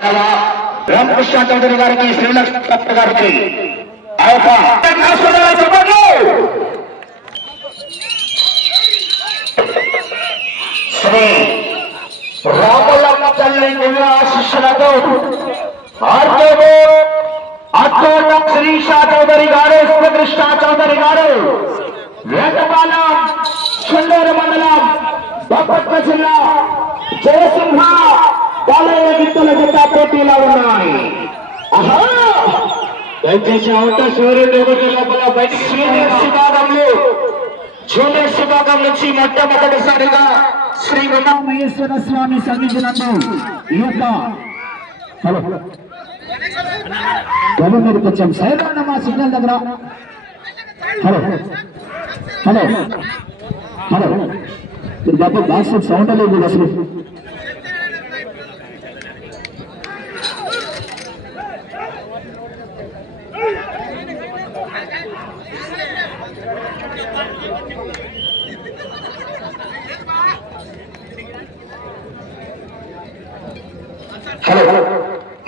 రామకృష్ణ చౌదరి గారికి శ్రీలక్ష్మి గారికి శ్రీ రాములమ్మ తల్లి దివ్యాశిష్యులతో ఆర్కేబో అత్తోట శ్రీషా చౌదరి గారు కృష్ణ చౌదరి గారు వేటపాలెం చెల్లూరు మండలం బాపట్ల జిల్లా జయసింహ బాలయ్య గిత్తల జత పోటీలో ఉన్నాయి. దయచేసి అవుట సూర్యుడు లోపల బయటికి జూనియర్స్ విభాగం నుంచి మొట్టమొదటిసారిగా శ్రీ ఉమామహేశ్వర స్వామి సన్నిధినందు ఈ యొక్క హలో మీరు కొంచెం సైడ్ మా సిగ్నల్ దగ్గర హలో హలో హలో మీరు బాబు బాక్స్ సౌండ్ లేదు అసలు.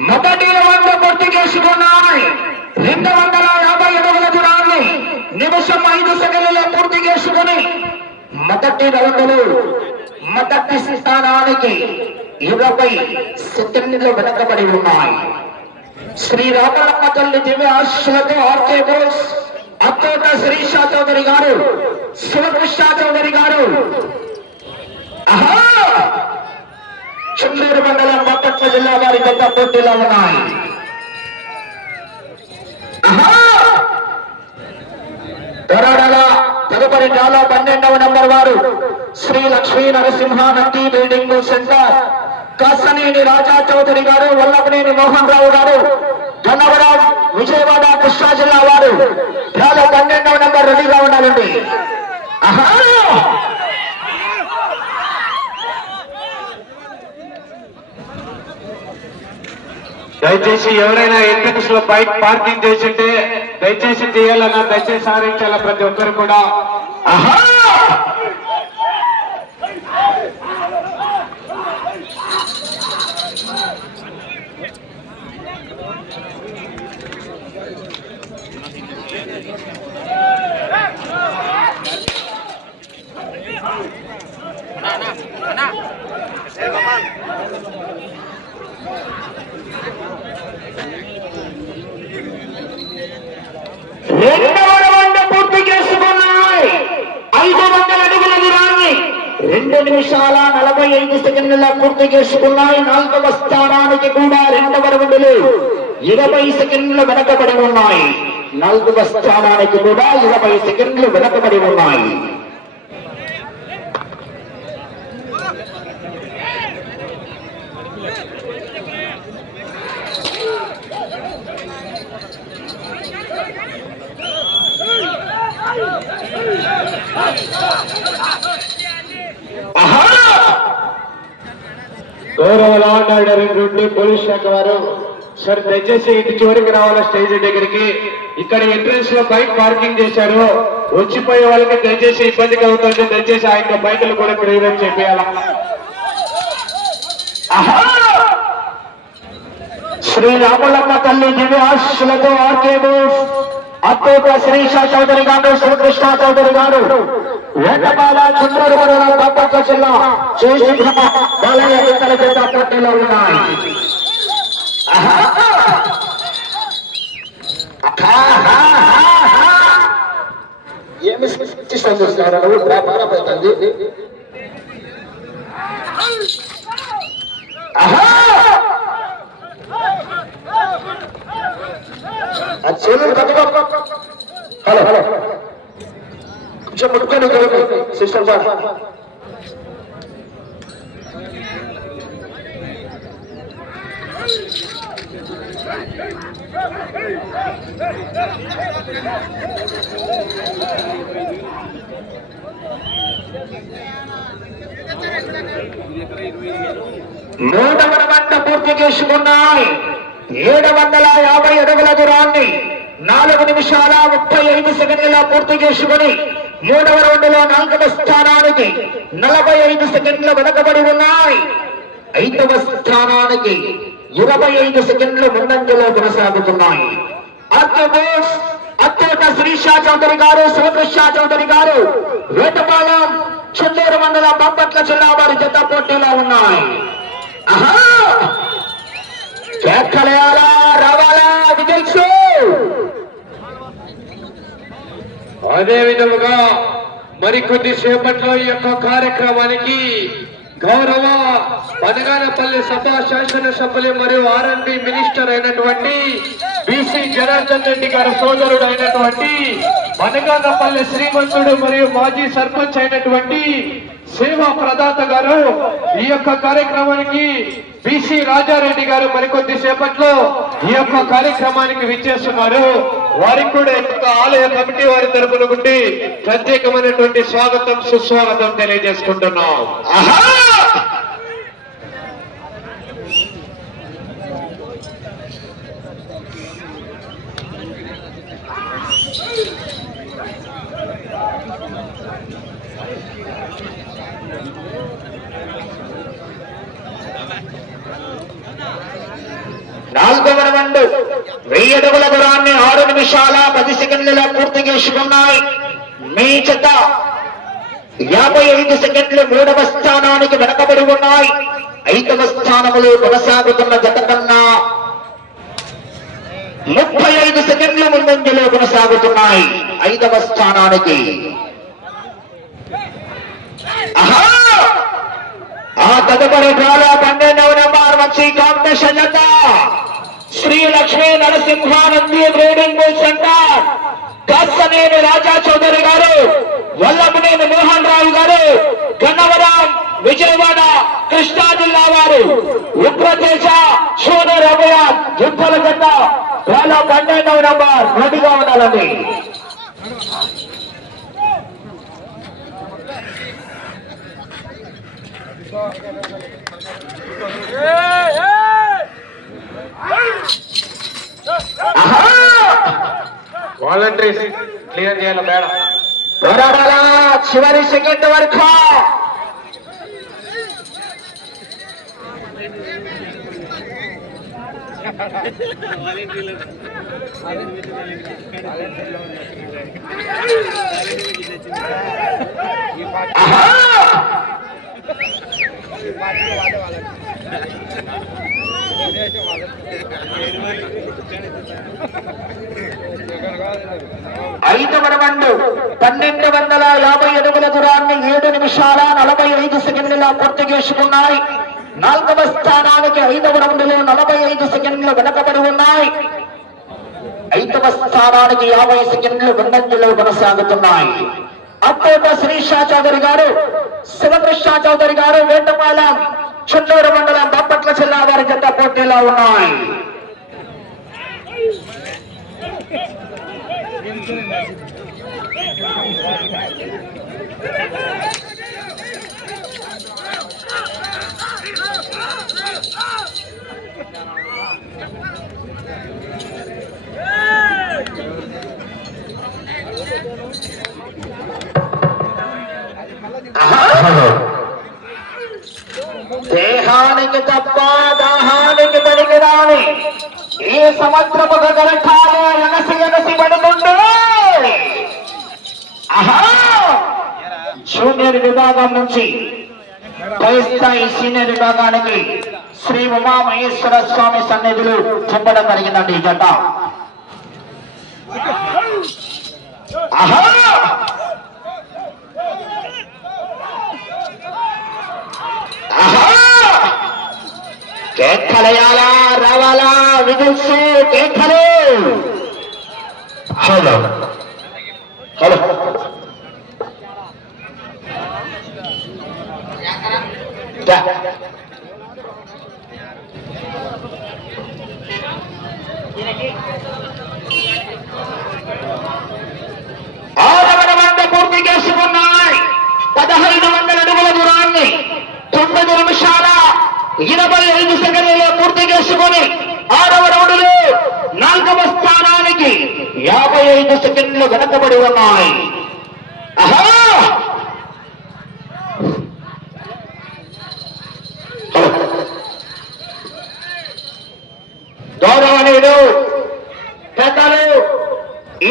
మొదటి రౌండ్ పూర్తి చేసుకున్నాయి. 250 అడుగుల దూరాన్ని నిమిషం 5 సెకండ్లలో పూర్తి చేసుకుని మొదటి రౌండ్లో మొదటి స్థానానికి 20 సెకండ్లు వెనకబడి ఉన్నాయి. శ్రీ రామలమ్మ తల్లి దివ్య ఆశీస్సులతో ఆర్కే బోస్ అత్తోట శ్రీషా చౌదరి గారు శివకృష్ణ చౌదరి గారు చెల్లూరు మండలం బాపట్ల జిల్లా వారి గత పోటీలో ఉన్నాయి. తదుపరి డ్రాలో 12వ నంబర్ వారు శ్రీ లక్ష్మీ నరసింహ నంది బిల్డింగ్ సెంటర్ కాసనేని రాజా చౌదరి గారు వల్లభనేని మోహన్ రావు గారు గన్నవరం విజయవాడ కృష్ణా జిల్లా వారు డ్రాలో 12వ నంబర్ రెడీగా ఉండాలండి. దయచేసి ఎవరైనా ఎంట్రన్స్ లో బైక్ పార్కింగ్ చేసింటే దయచేసి చేయాలన్నా దయచేసి సాధించాల ప్రతి ఒక్కరు కూడా. రెండవ రౌండ్ పూర్తి చేసుకున్నాయి. 500 అడుగుల దూరాన్ని 2 నిమిషాల 45 సెకండ్లలో పూర్తి చేసుకున్నాయి. 4వ స్థానానికి కూడా 2వ రౌండ్లు 20 సెకండ్లు వెనకబడి ఉన్నాయి. 4వ స్థానానికి కూడా 20 సెకండ్లు వెనకబడి ఉన్నాయి. గౌరవ లా అండ్ ఆర్డర్ నుండి పోలీస్ శాఖ వారు సార్ దయచేసి ఇటు చివరికి రావాల స్టేజ్ దగ్గరికి. ఇక్కడ ఎంట్రన్స్ లో బైక్ పార్కింగ్ చేశారు. వచ్చిపోయే వాళ్ళకి దయచేసి ఇబ్బంది కలుగుతుంది. దయచేసి ఆ యొక్క బైకులు కూడా ప్రైవేట్ చేయాల. శ్రీ రామలమ్మ తల్లి దివ్య ఆశీస్సులతో ఆర్కే బోస్ అత్తోట శ్రీషా చౌదరి గారు శివకృష్ణ చౌదరి గారు వేటపాల చెల్లూరు మండలం బాపట్ల జిల్లా జయసింహ బాలయ్య గిత్తల జత పోటీలో ఉన్నాయి. ఏమి చూస్తున్నారు హలో హలో కొంచెం ముట్టుకొని సిస్టమ్ సార్. మూడవ రౌండ్ పూర్తి చేసుకున్నాయి. 750 అడుగుల దూరాన్ని 4 నిమిషాల 35 సెకండ్ల పూర్తి చేసుకుని మూడవ రౌండ్లో 4వ స్థానానికి 45 సెకండ్ల వెనకబడి ఉన్నాయి. 5వ స్థానానికి 25 సెకండ్లు ముందంజలో కొనసాగుతున్నాయి. అత్యంత శ్రీషా చౌదరి గారు, శివకృష్ణ చౌదరి గారు వేటపాలెం చెల్లూరు మండలం బాపట్ల జిల్లా వారి జత పోటీలో ఉన్నాయి. అదే విధముగా మరికొద్ది సేపట్లో ఈ యొక్క కార్యక్రమానికి గౌరవ బనగానపల్లి సభ శాసనసభ్యులు మరియు ఆర్ఎండ్బి మినిస్టర్ అయినటువంటి బీసీ జనార్దన్ రెడ్డి గారి సోదరుడు అయినటువంటి బనగానపల్లి శ్రీమంతుడు మరియు మాజీ సర్పంచ్ అయినటువంటి సేవా ప్రదాత గారు ఈ యొక్క కార్యక్రమానికి బీసీ రాజారెడ్డి గారు మరికొద్ది సేపట్లో ఈ యొక్క కార్యక్రమానికి విచ్చేస్తున్నారు. వారికి కూడా ఆలయ కమిటీ వారి తరపున నుండి ప్రత్యేకమైనటువంటి స్వాగతం సుస్వాగతం తెలియజేసుకుంటున్నాం. నాలుగవ రౌండ్ 1000 అడుగుల దూరాన్ని 6 నిమిషాల 10 సెకండ్లలో పూర్తి చేసుకున్నాయి. మీ జత 55 సెకండ్లు 3వ స్థానానికి వెనకబడి ఉన్నాయి. 5వ స్థానంలో కొనసాగుతున్న జత కన్నా 35 సెకండ్ల ముందంజలో కొనసాగుతున్నాయి 5వ స్థానానికి. ఆ తదుపరి డ్రాలో 12వ నెంబర్ వచ్చి కాంపిటీషన్ జత Shri Lakshmi Narasimhanandi trading bull centre Kasaneni Raja Chowdary garu, Vallabhaneni Mohan Rao గారు, గన్నవరం విజయవాడ కృష్ణా జిల్లా వారు, ఉగ్రతేజ సోదర్ అభయాన్ యుద్ధల జత డ్రాలో 12వ నెంబర్ రెడీగా ఉండాలండి. వాలంటీర్స్ క్లియర్ చేయాలి మేడం. పోరాడాలా చివరి సెకండ్ వరకు. ఐదవ రౌండ్ 1250 అడుగుల దూరాన్ని 7 నిమిషాల 45 సెకండ్లలో పూర్తి చేసుకున్నాయి. 4వ స్థానానికి 5వ రౌండ్ లో 45 సెకండ్లు వెనకబడి ఉన్నాయి. 5వ స్థానానికి 50 సెకండ్లు ముందంజలో కొనసాగుతున్నాయి. అత్తోట శ్రీషా చౌదరి గారు, శివకృష్ణ చౌదరి గారు వేటపాలెం చెల్లూరు మండలం బాపట్ల జిల్లా వారి జత పోటీలో ఉన్నాయి. దేహానికి తప్ప దాహానికి పనికిరాని ఈ సముద్రపు గగనఠాలు ఎగసి పడుతుండే జూనియర్ విభాగం నుంచి పై స్థాయి సీనియర్ విభాగానికి శ్రీ ఉమామహేశ్వర స్వామి సన్నిధులు చెప్పడం జరిగిందండి. ఈ జత కేకలయాలా రావాలా విజిల్స్ కేకలు. హలో హలో 6వ రౌండ్ పూర్తి చేసుకున్నాయి. 1500 అడుగుల దూరాన్ని 9 నిమిషాల 25 సెకండ్లలో పూర్తి చేసుకుని 6వ రౌండ్ లో 4వ స్థానానికి 55 సెకండ్లు వెనకబడి ఉన్నాయి.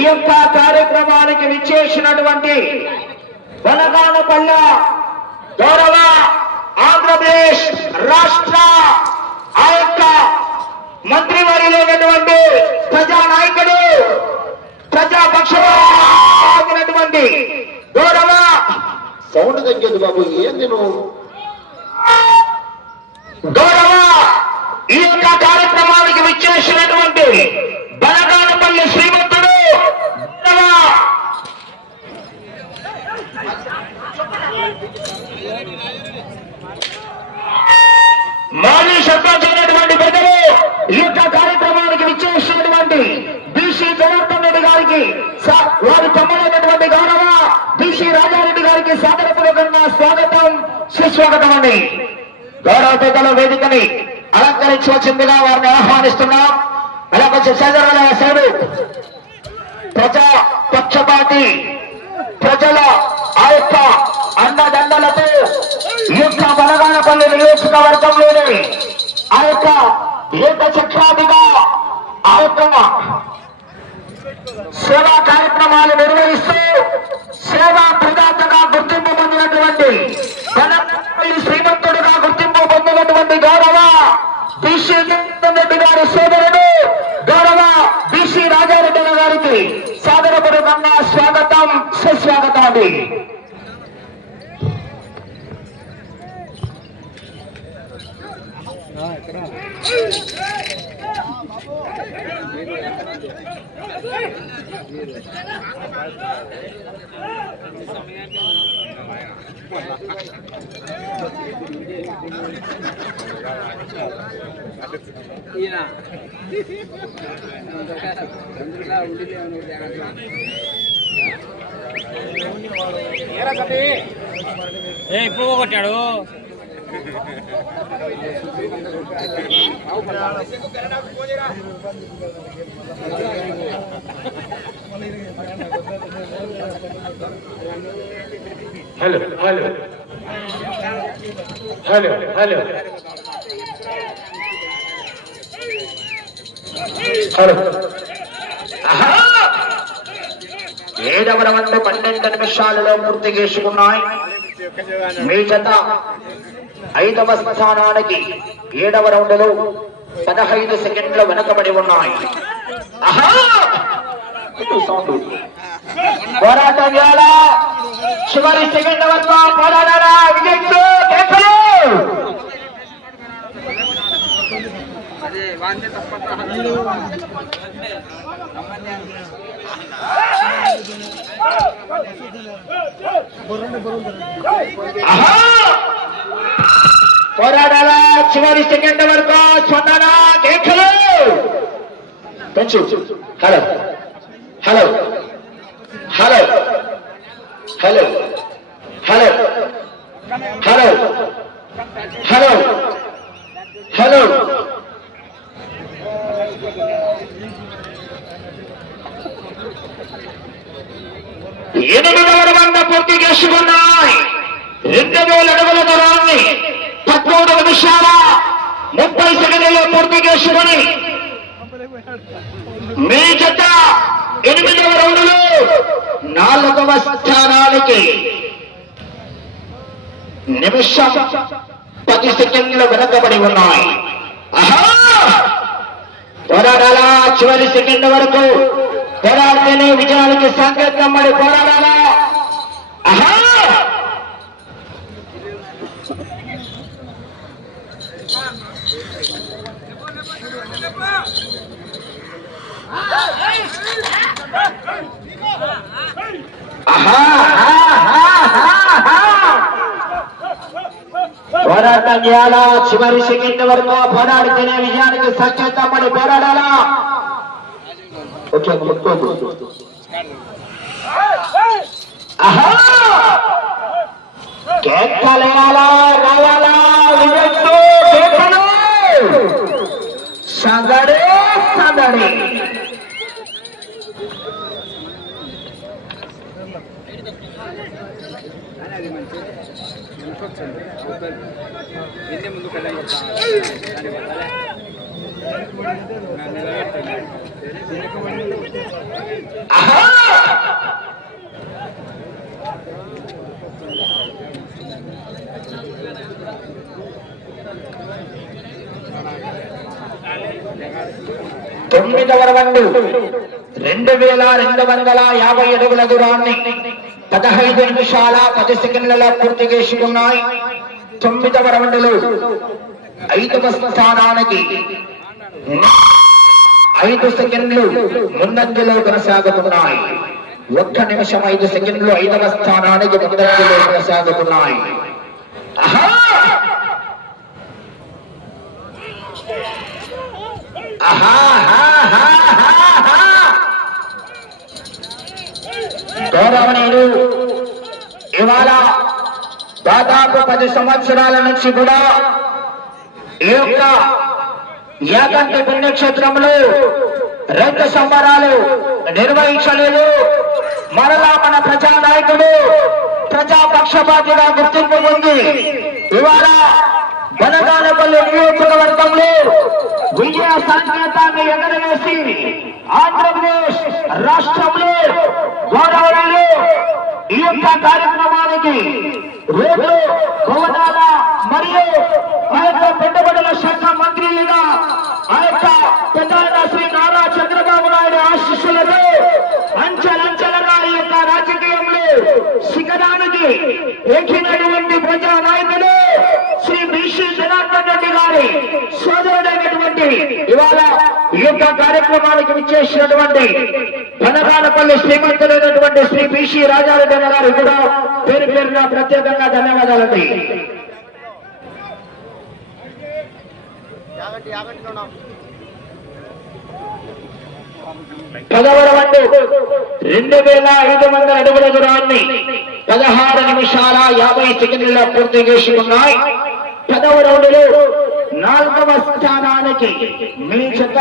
యొక్క కార్యక్రమానికి విచ్చేసినటువంటి బనగానపల్లె గౌరవ ఆంధ్రప్రదేశ్ రాష్ట్ర ఆ యొక్క మంత్రివర్యులైనటువంటి ప్రజానాయకుడు ప్రజాపక్షమైనటువంటి గౌరవ సౌండ్ తగ్గదు బాబు, ఏంది నువ్వు? గౌరవ ఈ యొక్క కార్యక్రమానికి విచ్చేసినటువంటి బనగానపల్లి శ్రీమంతుడు మాజీ సర్పంచ్ అయినటువంటి పెద్దలు ఈ యొక్క కార్యక్రమానికి విచ్చేసినటువంటి బీసీ జనార్దన్ రెడ్డి గారికి వారి తమ్ముడైనటువంటి గౌరవ బీసీ రాజారెడ్డి గారికి సాదరపూర్వకంగా స్వాగతం సుస్వాగతం అండి. గౌరవ పెద్దల వేదికని అలంకరించవలసిందిగా వారిని ఆహ్వానిస్తున్నాం. అలాగే సదరాలయ సైడు ప్రజా పక్షపాతి ప్రజల ఆ యొక్క అండదండలతో ఈ యొక్క బనగానపల్లి నియోజకవర్గంలోని ఆ యొక్క ఏకచక్రాదిగా ఆ యొక్క సేవా కార్యక్రమాలు నిర్వహిస్తూ సేవా ప్రదాతగా గుర్తింపు పొందినటువంటి బనగానపల్లి శ్రీమంతుడిగా గుర్తింపు పొందినటువంటి గౌరవ బీసీ రెడ్డి గారి సోదరుడు గౌరవ బీసీ రాజారెడ్డి గారికి సాదరపూర్వకంగా స్వాగతం సుస్వాగతం అండి. ఇప్పుడు కొట్టాడు. Hello hello hello hello hello 7వ రౌండ్ 12 నిమిషాలలో పూర్తి చేసుకున్నాయి. మీ జత 5వ స్థానానికి 7వ రౌండ్ లో 15 సెకండ్లు వెనకబడి ఉన్నాయి. పోరాటం చేయాలా, చివరి సెకండ్ వరకు పోరాడాలా. విజయ్ పోరాడాలా, చివరి సెకండ్ వరకు స్పందన కేకలు పెంచు. Hello hello hello hello hello hello hello hello 8వ రౌండ్ పూర్తి చేసుకున్నాయి. 2000 అడుగుల దూరాన్ని 13 నిమిషాల 30 సెకండ్లలో పూర్తి చేసుకుని మీ జత 8వ రౌండ్లో 4వ స్థానానికి నిమిషం 10 సెకండ్లు వెనకబడి ఉన్నాయి. పోరాడాలా, చివరి సెకండ్ వరకు పోరాడితేనే విజయానికి సంకేతం. మరి పోరాడాలా. పోరాటం చేయాలా, చివరి సెకండ్ వరకు పోరాడితేనే విజయానికి సంకేతం. మరి పోరాడాలా. కేకలేయాలా, రావాలా, విజయత్తు కేకలు సందడి సందడి. ముందు తొమ్మిదవ రౌండ్ 2250 అడుగుల దూరాన్ని 15 నిమిషాల 10 సెకండ్లలో పూర్తి చేసుకున్నాయి. 9వ రౌండ్లో 5వ స్థానానికి 5 సెకండ్లు ముందంజలో కొనసాగుతున్నాయి. 1 నిమిషం 5 సెకండ్లు 5వ స్థానానికి ముందంజలో కొనసాగుతున్నాయి. గౌరవనీయులు ఇవాళ దాదాపు 10 సంవత్సరాల నుంచి కూడా ఈ యొక్క యాగంటి పుణ్యక్షేత్రంలో రైతు సంబరాలు నిర్వహించలేదు. మరలా మన ప్రజానాయకుడు ప్రజాపక్షపాతిగా గుర్తింపు పొంది ఇవాళ బనగానపల్లి నియోజకవర్గంలో విజయ సంకేతాన్ని ఎగరవేసి ఆంధ్రప్రదేశ్ రాష్ట్రంలో గౌరవనీయులు ఈ యొక్క కార్యక్రమానికి రోడ్లు భవనాల మరియు ఆ యొక్క పెట్టుబడుల శాఖ మంత్రిగా ఆ యొక్క పెద్ద శ్రీ నారా చంద్రబాబు నాయుడు ఆశీస్సులతో అంచెలంచెలుగా ఈ యొక్క రాజకీయంలో శిఖరానికి ఎక్కినటువంటి ప్రజా నాయకుడు శ్రీ బీసీ జనార్దన్ రెడ్డి గారి సోదరుడైనటువంటి ఇవాళ ఈ యొక్క కార్యక్రమానికి విచ్చేసినటువంటి బనగానపల్లి శ్రీమంతులైనటువంటి శ్రీ బీసీ రాజారెడ్డి గారు కూడా పేరు పేరున ప్రత్యేకంగా ధన్యవాదాలండి. పదవ రౌండ్ 2500 అడుగుల దూరాన్ని 16 నిమిషాల 50 సెకండ్లలో పూర్తి చేసుకున్నాయి. 10వ రౌండ్లో 4వ స్థానానికి మీ జత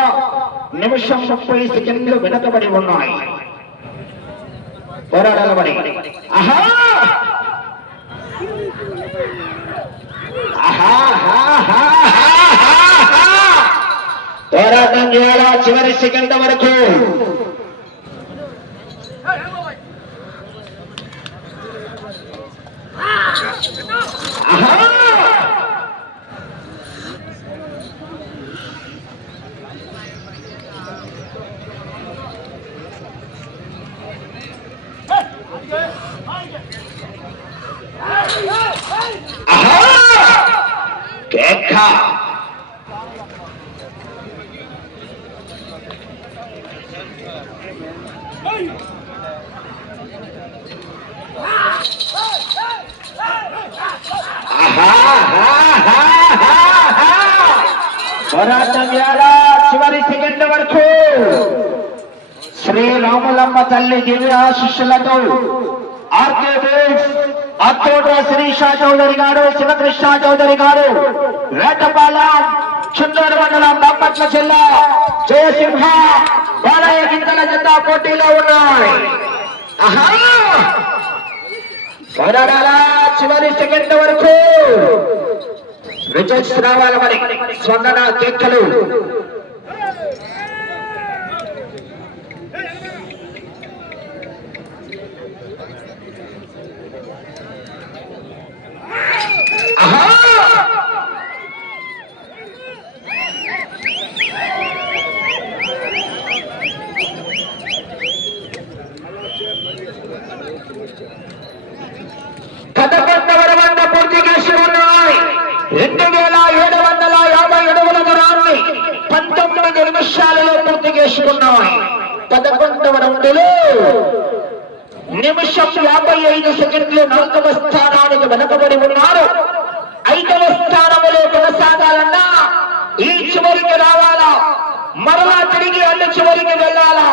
నిమిషం 30 సెకండ్లు వెనుకబడి ఉన్నాయి. పోరాడాలబడి పోరాటం చేయాలా చివరి సెకండ్ వరకు. పోరాటం చేయాలా చివరి సెకండ్ వరకు. శ్రీరాములమ్మ తల్లి దివ్య ఆశీస్సులతో అత్తోట శ్రీష చౌదరి గారు, శివకృష్ణ చౌదరి గారు, వేటపాలెం చుందూరు మండలం బాపట్ల జిల్లా జయసింహ బాలయ్య గింతల జత పోటీలో ఉన్నాయి. పోరాడాల చివరి సెకండ్ వరకు. రిజల్ట్స్ రావాలి మరి. స్పందన కేకలు. పూర్తి చేసి ఉన్నాయి. 2750 అడుగుల దూరాన్ని 19 నిమిషాలలో పూర్తి చేసుకున్నాయి. 11వ రౌండ్లో నిమిషం 55 సెకండ్లు 4వ స్థానానికి వెనకబడి ఉన్నారు. 5వ స్థానంలో కొనసాగాలన్నా ఈ చివరికి రావాలా, మరలా తిరిగి అన్ని చివరికి వెళ్ళాలా,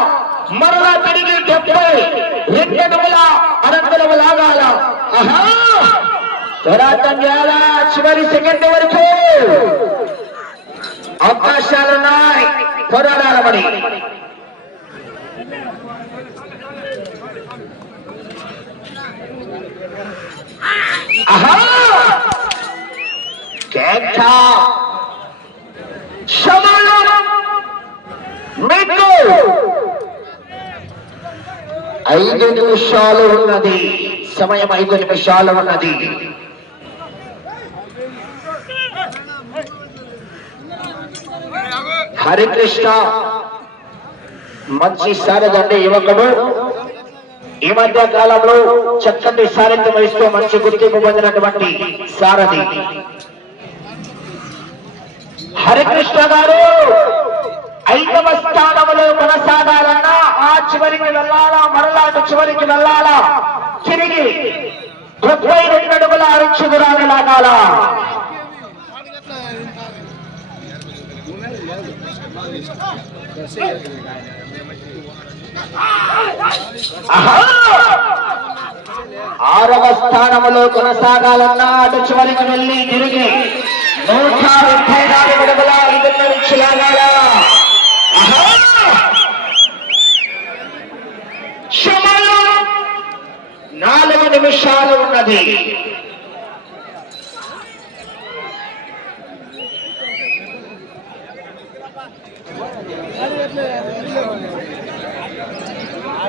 మరలా తిరిగి 72 అడుగుల లాగాల. పోరాటం చేయాలా చివరి సెకండ్ వరకు. అవకాశాలున్నాయి. పోరాడాల మరి. 5 నిమిషాలు ఉన్నది. సమయం 5 నిమిషాలు ఉన్నది. హరికృష్ణ మంచి సారథి యువకుడు. ఈ మధ్య కాలంలో చక్కటి సారథ్యం వహిస్తూ మంచి గుర్తింపు పొందినటువంటి సారథి హరికృష్ణ గారు 5వ స్థానంలో కొనసాగాలన్నా ఆ చివరికి వెళ్ళాలా, మరలా చివరికి వెళ్ళాలా, తిరిగి 32 అడుగుల అరుచుదురాన్ని లాగాలా. ఆరవ స్థానంలో కొనసాగాలన్నా అటు చివరికి వెళ్ళి తిరిగి 124 అడుగుల 5 నుంచి లాగాలా. 4 నిమిషాలు ఉన్నది.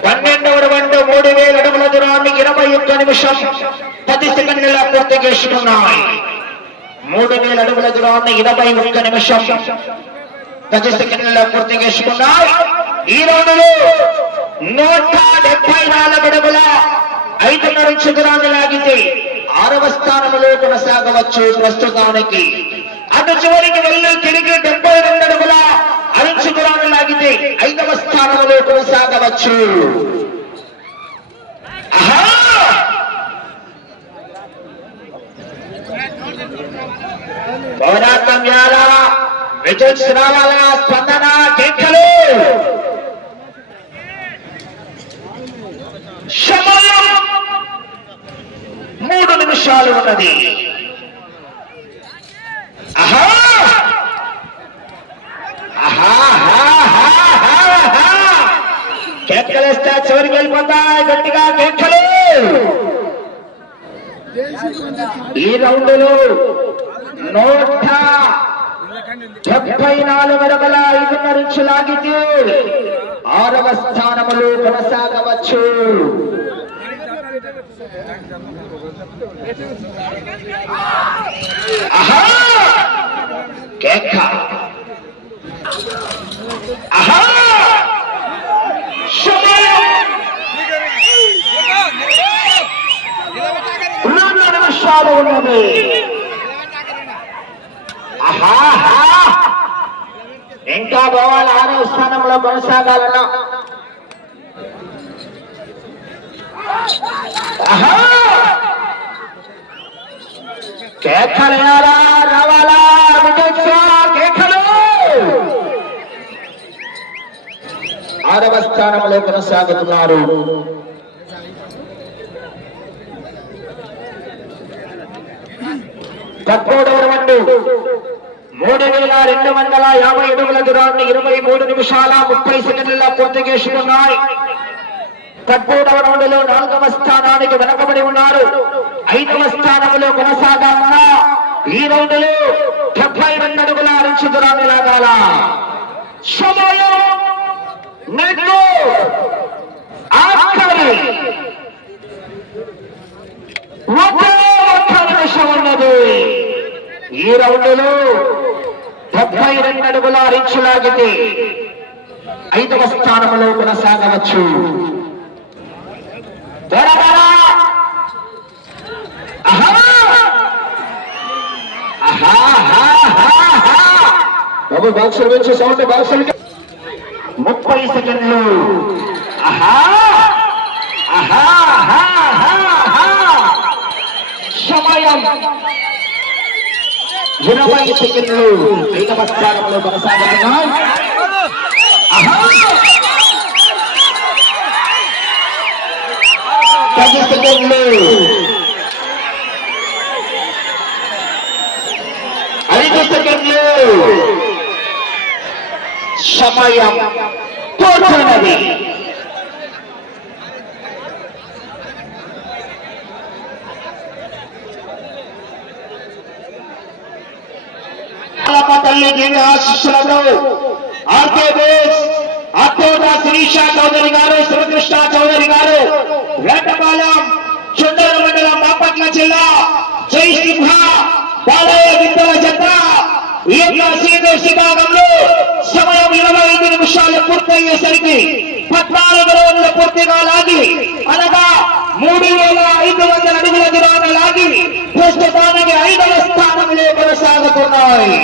పన్నెండవ రౌండ్ 3000 అడుగుల దూరాన్ని 21 నిమిషం 10 సెకండ్ల పూర్తి చేసుకున్నాయి. 3000 అడుగుల దూరాన్ని 21 నిమిషం 10 సెకండ్ల పూర్తి చేసుకున్నాయి. ఈ రౌండ్లో 174 అడుగుల 5 నుంచి దూరాన్ని లాగితే 6వ స్థానంలో కొనసాగవచ్చు. ప్రస్తుతానికి అటు చివరికి వెళ్ళి తిరిగి 72 అడుగుల అరుచు దూరాన్ని లాగితే 5వ స్థానంలో కొనసాగవచ్చు. పోరాటం యాలా, విజయ్ రావాల, స్పందన కేకలు. సమయం 3 నిమిషాలు ఉన్నది. కేకలేస్తే చివరికి వెళ్ళిపోతాయి. గట్టిగా కేకలు. ఈ రౌండ్లో 174 అడుగుల 5 నుంచి లాగితే 6వ స్థానంలో కొనసాగవచ్చు. కేక. సమయం 2 నిమిషాలు ఉన్నది. ఇంకా పోవాలి. 6వ స్థానంలో కొనసాగాలన్నా కేకలేయాలా, రావాలా, కేకలు. 6వ స్థానంలో కొనసాగుతున్నారు. తక్కువ రౌండ్ 3250 అడుగుల దూరాన్ని 23 నిమిషాల 30 సెకండ్ల పూర్తి చేసుకున్నాయి. తక్కువ రౌండ్లో 4వ స్థానానికి వెనకబడి ఉన్నారు. 5వ స్థానంలో కొనసాగాలన్నా ఈ రౌండ్లో 72 అడుగుల అరుచు దూరాన్ని లాగాల. సమయం మీకు ఆఖరి 1 నిమిషం ఉన్నది. ఈ రౌండ్లో 72 అడుగుల అరుచు లాగితే 5వ స్థానంలో కొనసాగవచ్చు. బాబు బాక్సులు వచ్చే సౌండ్, బాక్సులు 30 సెకండ్లు. సమయం 20 సెకండ్లు. 5వ స్థానంలో కొనసాగుతున్నాయి. 10 సెకండ్లు. 5 సెకండ్లు. సమయం పూర్తయినది. తల్లి దీని ఆశిస్సులతో ఆర్కే బేస్ అత్తోట శిరీష చౌదరి గారు, శ్రీకృష్ణ చౌదరి గారు, వేటపాలెం చుండల మండలం, బాపట్ల జిల్లా. జై సింహ బాలయ్య విద్యల జత. ఈ యొక్క సీనియర్స్ విభాగంలో సమయం 25 నిమిషాలు పూర్తయ్యేసరికి 14 రౌండ్లు పూర్తిగా లాగి, అనగా 3500 అడుగుల దూరాన్ని లాగి ప్రస్తుతానికి 5వ స్థానంలో కొనసాగుతున్నాయి.